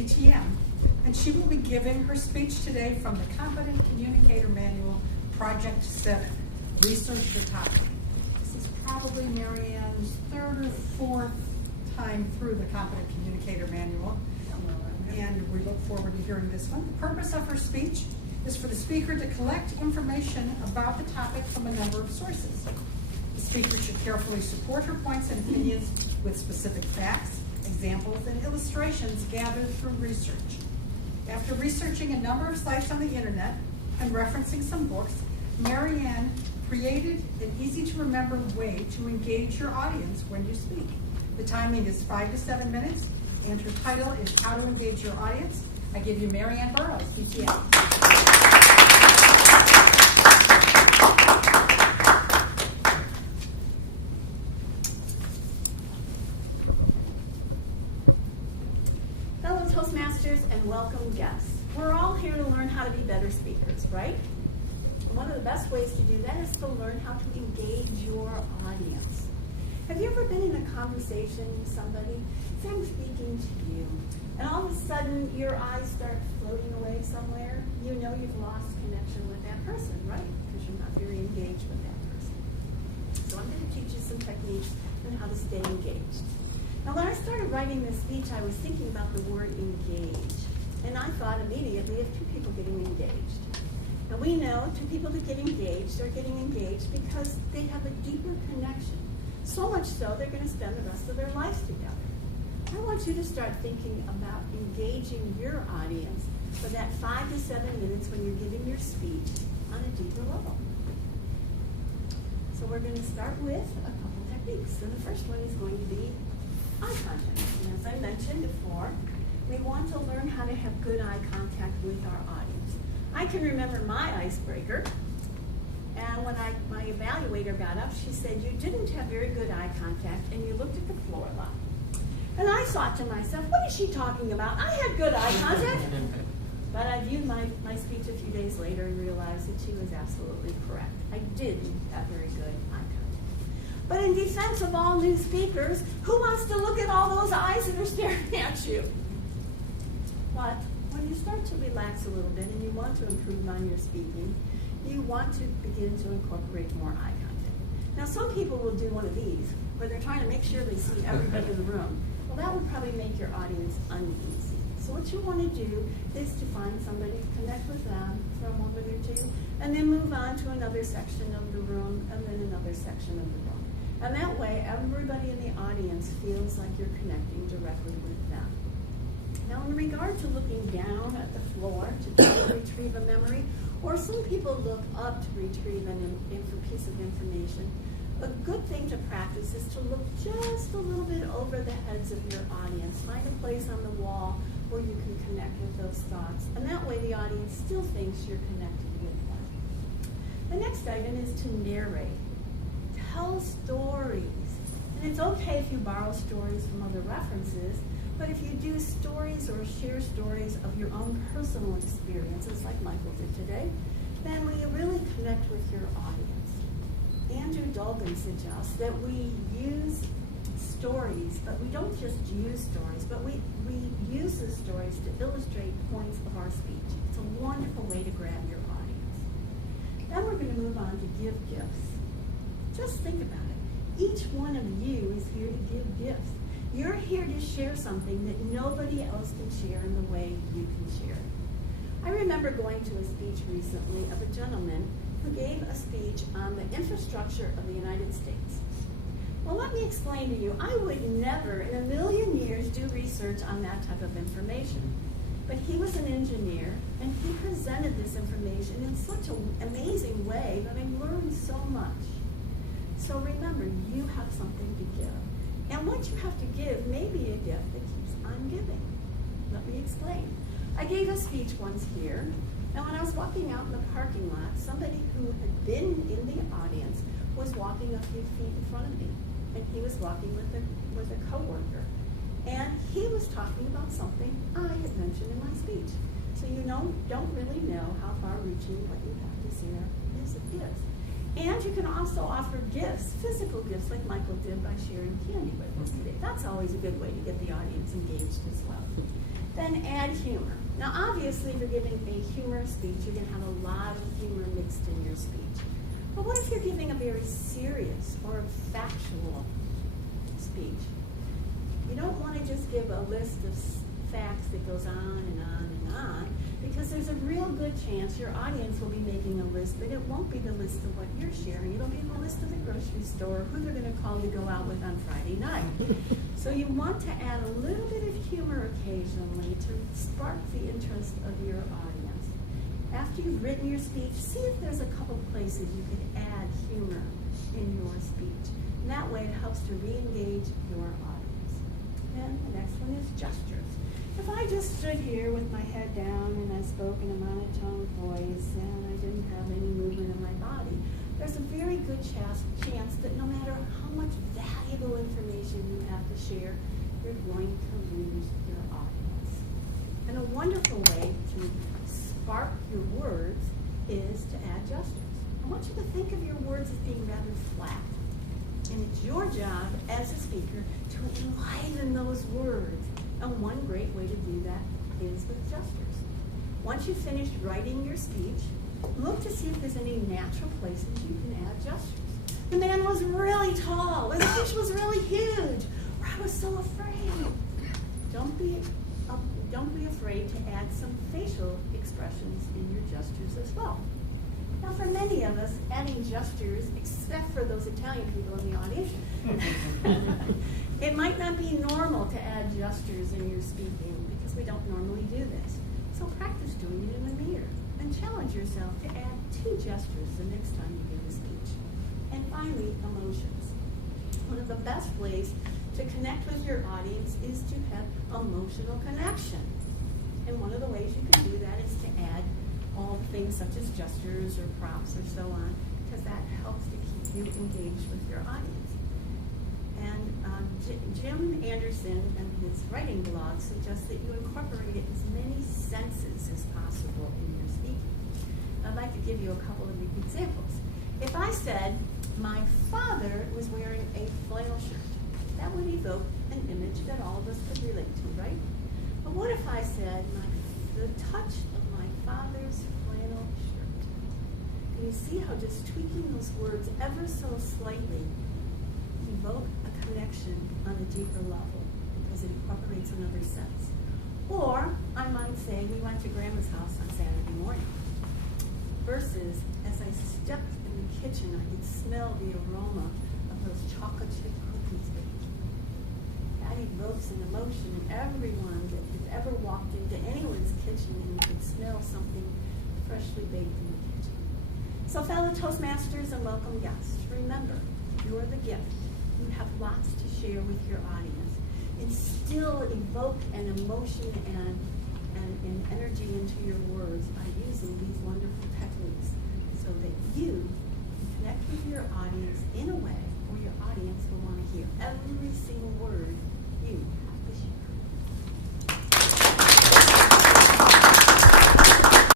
DTM, and she will be giving her speech today from the Competent Communicator Manual, Project 7, Research Your Topic. This is probably Mary Anne's third or fourth time through the Competent Communicator Manual, and we look forward to hearing this one. The purpose of her speech is for the speaker to collect information about the topic from a number of sources. The speaker should carefully support her points and opinions with specific facts, examples, and illustrations gathered through research. After researching a number of sites on the internet and referencing some books, Mary Anne created an easy-to-remember way to engage your audience when you speak. The timing is 5 to 7 minutes, and her title is How to Engage Your Audience. I give you Mary Anne Burrows, DTM. Fellow Toastmasters and welcome guests. We're all here to learn how to be better speakers, right? And one of the best ways to do that is to learn how to engage your audience. Have you ever been in a conversation with somebody, say I'm speaking to you, and all of a sudden your eyes start floating away somewhere? You know you've lost connection with that person, right? Because you're not very engaged with that person. So I'm going to teach you some techniques on how to stay engaged. Now when I started writing this speech, I was thinking about the word engage. And I thought immediately of two people getting engaged. Now we know two people that get engaged are getting engaged because they have a deeper connection. So much so, they're going to spend the rest of their lives together. I want you to start thinking about engaging your audience for that 5 to 7 minutes when you're giving your speech on a deeper level. So we're going to start with a couple techniques. So the first one is going to be eye contact. And as I mentioned before, we want to learn how to have good eye contact with our audience. I can remember my icebreaker. And when my evaluator got up, she said, you didn't have very good eye contact and you looked at the floor a lot. And I thought to myself, what is she talking about? I had good eye contact. But I viewed my speech a few days later and realized that she was absolutely correct. I didn't have very good eye contact. But in defense of all new speakers, who wants to look at all those eyes that are staring at you? But when you start to relax a little bit and you want to improve on your speaking, you want to begin to incorporate more eye contact. Now, some people will do one of these, where they're trying to make sure they see everybody in the room. Well, that would probably make your audience uneasy. So what you want to do is to find somebody, connect with them for a moment or two, and then move on to another section of the room, and then another section of the room. And that way, everybody in the audience feels like you're connecting directly with them. Now, in regard to looking down at the floor to try to retrieve a memory, or some people look up to retrieve a piece of information, a good thing to practice is to look just a little bit over the heads of your audience. Find a place on the wall where you can connect with those thoughts. And that way the audience still thinks you're connected with them. The next item is to narrate. Tell stories. And it's okay if you borrow stories from other references, but if you do stories or share stories of your own personal experiences, like Michael did today, then we really connect with your audience. Andrew Dolgan suggests that we use stories, but we don't just use stories, but we use the stories to illustrate points of our speech. It's a wonderful way to grab your audience. Then we're going to move on to give gifts. Just think about it. Each one of you is here to give gifts. You're here to share something that nobody else can share in the way you can share it. I remember going to a speech recently of a gentleman who gave a speech on the infrastructure of the United States. Well, let me explain to you, I would never in a million years do research on that type of information. But he was an engineer, and he presented this information in such an amazing way that I learned so much. So remember, you have something to give. And what you have to give may be a gift that keeps on giving. Let me explain. I gave a speech once here, and when I was walking out in the parking lot, somebody who had been in the audience was walking a few feet in front of me, and he was walking with a coworker. And he was talking about something I had mentioned in my speech. So you don't really know how far-reaching what you have to share is. And you can also offer gifts, physical gifts, like Michael did by sharing candy with us today. That's always a good way to get the audience engaged as well. Then then add humor. Now, obviously, if you're giving a humorous speech, you're going to have a lot of humor mixed in your speech. But what if you're giving a very serious or factual speech? You don't want to just give a list of facts that goes on and on and on, because there's a real good chance your audience will be making a list, but it won't be the list of what you're sharing. It'll be the list of the grocery store, who they're going to call to go out with on Friday night. So you want to add a little bit of humor occasionally to spark the interest of your audience. After you've written your speech, see if there's a couple places you could add humor in your speech. And that way it helps to re-engage your audience. And the next one is gestures. If I just stood here with my head down and I spoke in a monotone voice and I didn't have any movement in my body, there's a very good chance that no matter how much valuable information you have to share, you're going to lose your audience. And a wonderful way to spark your words is to add gestures. I want you to think of your words as being rather flat. And it's your job as a speaker to enliven those words. And one great way to do that is with gestures. Once you've finished writing your speech, look to see if there's any natural places you can add gestures. The man was really tall, or the fish was really huge, or I was so afraid. Don't be afraid to add some facial expressions in your gestures as well. Now, for many of us, adding gestures, except for those Italian people in the audience, it might not be normal to add gestures in your speaking because we don't normally do this. So practice doing it in the mirror and challenge yourself to add 2 gestures the next time you give a speech. And finally, emotions. One of the best ways to connect with your audience is to have emotional connection. And one of the ways you can do that is to add all things such as gestures or props or so on, because that helps to keep you engaged with your audience. And Jim Anderson and his writing blog suggests that you incorporate as many senses as possible in your speaking. I'd like to give you a couple of examples. If I said, my father was wearing a flannel shirt, that would evoke an image that all of us could relate to, right? But what if I said, the touch of my father's flannel shirt? Can you see how just tweaking those words ever so slightly evoke a connection on a deeper level because it incorporates another sense? Or I might say we went to Grandma's house on Saturday morning versus as I stepped in the kitchen I could smell the aroma of those chocolate chip cookies baking. That evokes an emotion in everyone that has ever walked into anyone's kitchen and you could smell something freshly baked in the kitchen. So fellow Toastmasters and welcome guests, remember, you're the gift. You have lots to share with your audience. And still evoke an emotion and